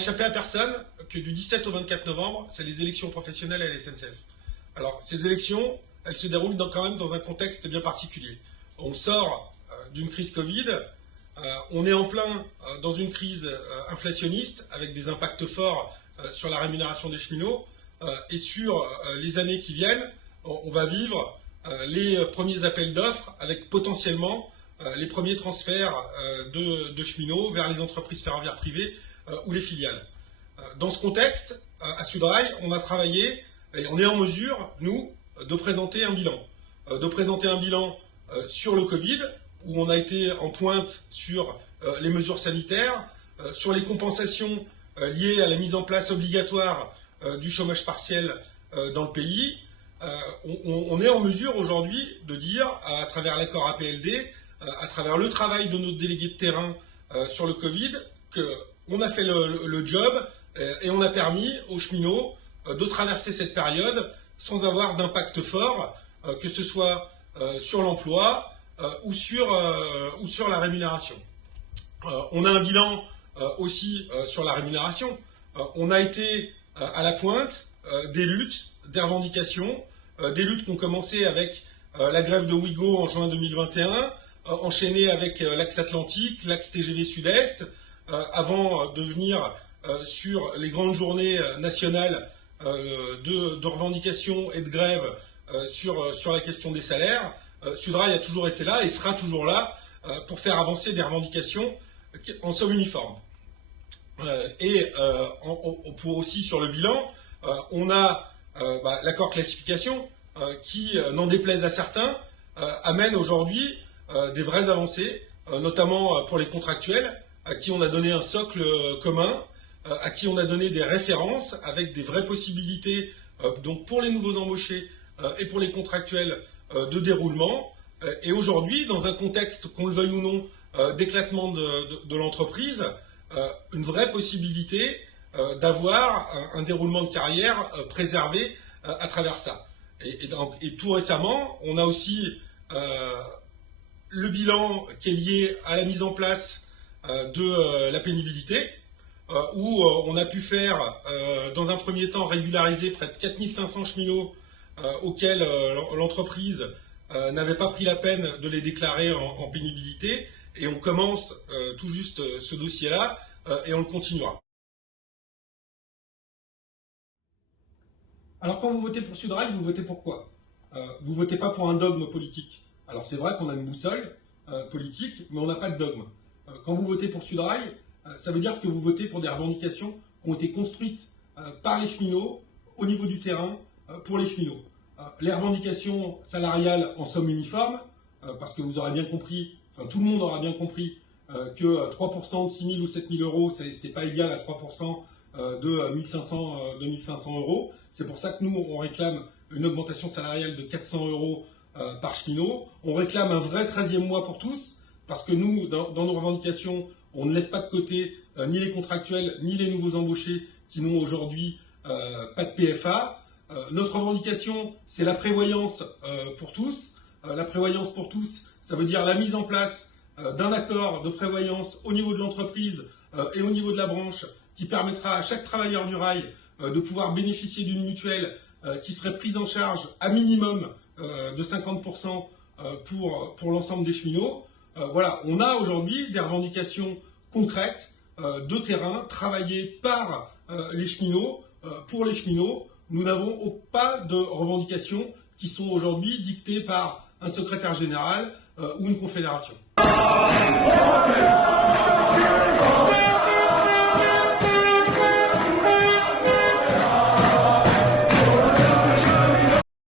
échappé à personne que du 17 au 24 novembre, c'est les élections professionnelles à la SNCF. Alors, ces élections, elles se déroulent quand même dans un contexte bien particulier. On sort d'une crise Covid, on est en plein dans une crise inflationniste avec des impacts forts sur la rémunération des cheminots et sur les années qui viennent, on va vivre les premiers appels d'offres avec potentiellement les premiers transferts de cheminots vers les entreprises ferroviaires privées ou les filiales. Dans ce contexte, à Sudrail, on a travaillé et on est en mesure, nous, de présenter un bilan. Sur le Covid, où on a été en pointe sur les mesures sanitaires, sur les compensations liées à la mise en place obligatoire du chômage partiel dans le pays. On est en mesure aujourd'hui de dire, à travers l'accord APLD, à travers le travail de nos délégués de terrain sur le Covid, qu'on a fait le job et on a permis aux cheminots de traverser cette période sans avoir d'impact fort, que ce soit sur l'emploi ou sur la rémunération. On a un bilan aussi sur la rémunération. On a été à la pointe des luttes, des revendications, des luttes qui ont commencé avec la grève de Ouigo en juin 2021, enchaînées avec l'axe Atlantique, l'axe TGV Sud-Est, avant de venir sur les grandes journées nationales de revendications et de grève sur la question des salaires. Sudrail a toujours été là et sera toujours là pour faire avancer des revendications en somme uniforme. Pour aussi sur le bilan, on a l'accord classification qui, n'en déplaise à certains, amène aujourd'hui des vraies avancées, notamment pour les contractuels, à qui on a donné un socle commun, à qui on a donné des références avec des vraies possibilités, donc pour les nouveaux embauchés et pour les contractuels, de déroulement. Et aujourd'hui, dans un contexte, qu'on le veuille ou non, d'éclatement de l'entreprise, une vraie possibilité d'avoir un déroulement de carrière préservé à travers ça. Et tout récemment, on a aussi le bilan qui est lié à la mise en place de la pénibilité, où on a pu faire, dans un premier temps, régulariser près de 4500 cheminots auxquels l'entreprise n'avait pas pris la peine de les déclarer en pénibilité. Et on commence tout juste ce dossier-là et on le continuera. Alors quand vous votez pour Sudrail, vous votez pour quoi? Vous votez pas pour un dogme politique. Alors c'est vrai qu'on a une boussole politique, mais on n'a pas de dogme. Quand vous votez pour Sudrail, ça veut dire que vous votez pour des revendications qui ont été construites par les cheminots au niveau du terrain pour les cheminots. Les revendications salariales en somme uniforme, parce que vous aurez bien compris, enfin tout le monde aura bien compris que 3% de 6 000 ou 7 000 euros, c'est pas égal à 3% de 1500 euros. C'est pour ça que nous, on réclame une augmentation salariale de 400 euros par cheminot. On réclame un vrai 13e mois pour tous, parce que nous, dans nos revendications, on ne laisse pas de côté ni les contractuels, ni les nouveaux embauchés qui n'ont aujourd'hui pas de PFA. Notre revendication, c'est la prévoyance pour tous. La prévoyance pour tous, ça veut dire la mise en place d'un accord de prévoyance au niveau de l'entreprise et au niveau de la branche qui permettra à chaque travailleur du rail de pouvoir bénéficier d'une mutuelle qui serait prise en charge à minimum de 50% pour l'ensemble des cheminots. Voilà, on a aujourd'hui des revendications concrètes de terrain travaillées par les cheminots, pour les cheminots. Nous n'avons pas de revendications qui sont aujourd'hui dictées par un secrétaire général ou une confédération.